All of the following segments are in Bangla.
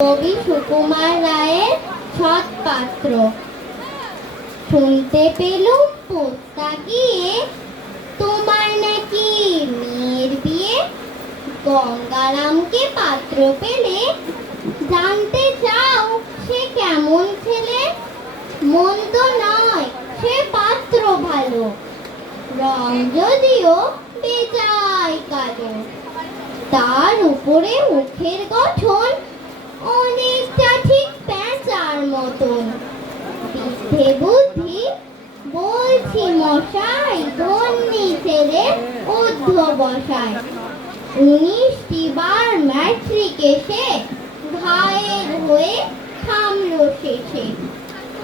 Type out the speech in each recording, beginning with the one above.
কবি সুকুমার রায়ের সৎপাত্র। শুনতে পেলুম পোস্তা গিয়ে তোমার নাকি মেয়ের বিয়ে। গঙ্গারামকে পাত্র পেলে জানতে চাও সে কেমন ছেলে। মন্দ নয় সে পাত্র ভালো, রং যদিও বেজায় কালো। তার উপরে মুখের গঠন অনেকটা ঠিক পেঁচার মতন। বৃদ্ধে বুদ্ধি বলছি মশাই, ধন্যি ছেলে অধ্যবসায়। 19টি বার ম্যাট্রিকে সে ঘায়ের হয়ে থামলো শেষে।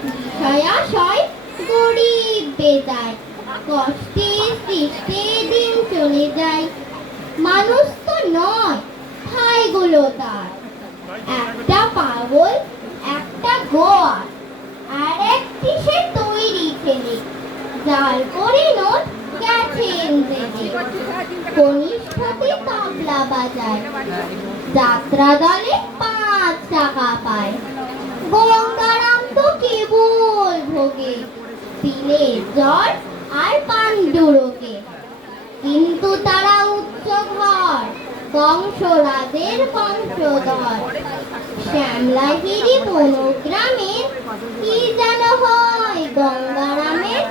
বিষয়াশয় গরিব বেজায়, কষ্টে সৃষ্টে দিন চলে যায়। মানুষ তো নয় ঠাইগুলো তার, একটা পাগল একটা গোয়ার। আর একটি সে তৈরি ছেলে, যার পরিণত গেছে ইংরেজি। কনিষ্ঠতে তবলা বাজায়, যাত্রা দলে 5 টাকা পায়। গঙ্গারাম তো কেবল ভোগে পিলের জ্বর আর পাণ্ডুরোগে। কিন্তু তারা উচ্চ ঘর, বংশরাজের বংশধর। শ্যামলাগিরি বনগ্রামে কি যেন হয় গঙ্গারামের।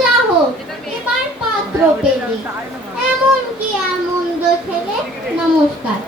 যা হোক এবার পাত্র পেলে, এমন কি আর মন্দ ছেলে। নমস্কার।